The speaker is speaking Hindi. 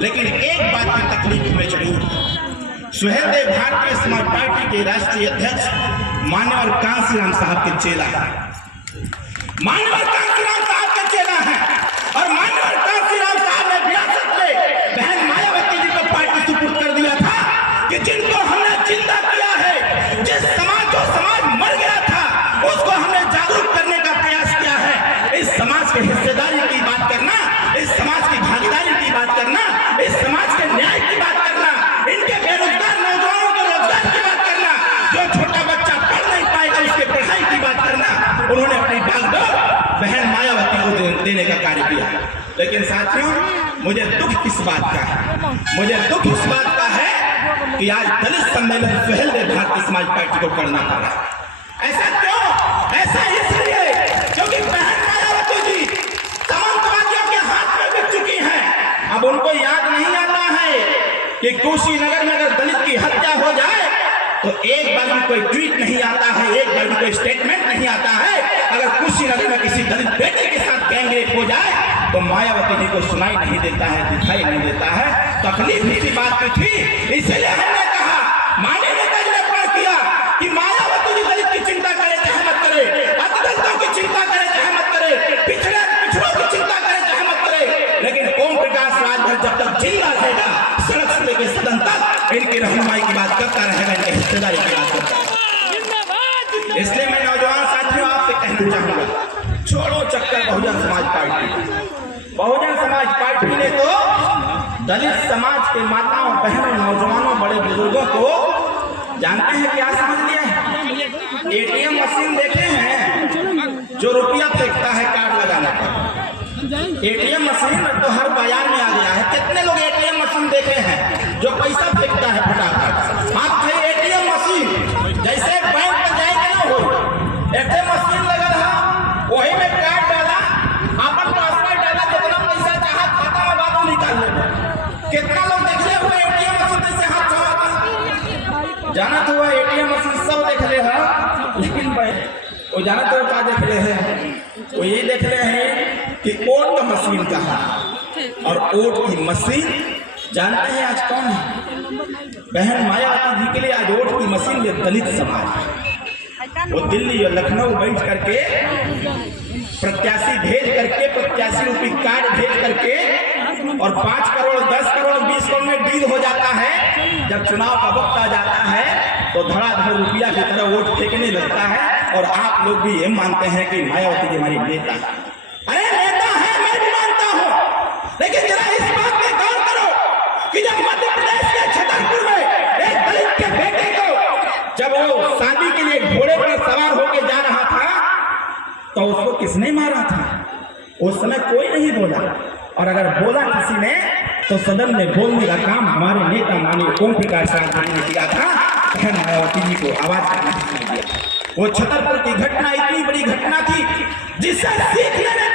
लेकिन एक बात की तकलीफ में जरूर है। सुहेलदेव भारतीय समाज पार्टी के राष्ट्रीय अध्यक्ष मान्यवर कांसीराम साहब के चेला है, मान्यवर कांसीराम साहब के चेला है। और मान्यवर कांसीराम साहब ने विरासत में बहन मायावती जी को पार्टी सुपुर्द कर दिया था कि जिनको हमने जिंदा किया है, जिस समाज मर गया था उसको हमने जागरूक करने का प्रयास किया है। इस समाज के हिस्सेदारी की बात करना, इस समाज की भागीदारी की बात करना, इस समाज के न्याय की बात करना, इनके बेरोजगार नौजवानों के रोजगार की बात करना, जो छोटा बच्चा पढ़ नहीं पाएगा उसके पढ़ाई की बात करना, उन्होंने अपनी बागडोर बहन मायावती को देने का कार्य किया। लेकिन साथियों, मुझे दुख इस बात का है, मुझे दुख इस बात का है कि आज दलित सम्मेलन सुहेलदेव भारतीय समाज पार्टी को करना पड़ा। ऐसा क्यों? ऐसा इसलिए क्योंकि बहन मायावती जी सामंतवादियों के हाथ में बिक चुकी हैं। अब उनको याद नहीं आता है कि कुशीनगर में अगर दलित की हत्या हो जाए तो एक बार भी कोई ट्वीट नहीं आता है, एक बार भी कोई स्टेटमेंट नहीं आता है। अगर कुशीनगर में किसी दलित बेटे के साथ गैंगरेप हो जाए तो मायावती जी को सुनाई नहीं देता है, दिखाई नहीं देता है। तकलीफ इसी बात की थी, इसलिए हमने कहा, माननीय नेताजी ने प्रण किया कि मायावती जी दलित की चिंता करे चाहे मत करे, अतिदलितों की चिंता करे चाहे मत करे, पिछड़ों की चिंता करे चाहे मत करे, लेकिन ओम प्रकाश राजभर जब तक जिंदा रहेगा, सड़क से लेकर सदन तक इनकी रहनुमाई की बात करता रहेगा, इनके हिस्सेदारी की बात करता रहेगा। इसलिए मैं नौजवान साथियों आपसे कहना चाहूंगा, छोड़ो चक्कर बहुजन समाज पार्टी। बहुजन समाज पार्टी ने तो दलित समाज के माताओं, बहनों, नौजवानों, बड़े बुजुर्गों को जानते हैं क्या समझ लिया है? एटीएम मशीन देखे हैं जो रुपया फेंकता है कार्ड लगाने पर। एटीएम मशीन तो हर बाजार में आ गया है। कितने लोग एटीएम मशीन देखे हैं जो पैसा फेंकता है फटाफट? आप थे एटीएम मशीन, जैसे बैंक में जाएंगे ना, हो एटीएम मशीन लगा रहा, वही में कार्ड डाला, अपन पासवर्ड डाला, जितना पैसा चाहा खाता में बाबू निकाल लेगा। कितना लोग देखले हुए एटीएम मशीन से हाथ छुड़ाता, जानत हुआ एटीएम मशीन सब देख ले है, लेकिन वो जानत हुआ क्या देख ले है? वो ये देख ले हैं कि वोट का मशीन कहाँ, और वोट की मशीन जानते हैं आज कौन है? बहन मायावती जी के लिए आज वोट की मशीन ये दलित समाज है। वो दिल्ली और लखनऊ बैठ करके प्रत्याशी भेज करके, प्रत्याशी रूपी कार्ड भेज करके, और 5 करोड़ 10 करोड़ 20 करोड़ में डील हो जाता है। जब चुनाव का वक्त आ जाता है तो धड़ाधड़ रुपया की तरह वोट फेंकने लगता है। और आप लोग भी ये मानते हैं कि मायावती जी हमारी नेता है। अरे नेता है, मैं भी मानता हूँ, लेकिन जरा इस बात पे गौर करो कि जब मध्य प्रदेश के छतरपुर में एक दलित के बेटे को, जब वो शादी के लिए घोड़े पर सवार होकर जा रहा था तो उसको किसने मारा था? उस समय कोई नहीं बोला, और अगर बोला किसी ने तो सदन में बोलने का काम हमारे नेता माननीय ओम प्रकाश राजभर ने किया था। बहन मायावती जी को आवाज करना दिया। वो छतरपुर की घटना इतनी बड़ी घटना थी जिससे सीख लेने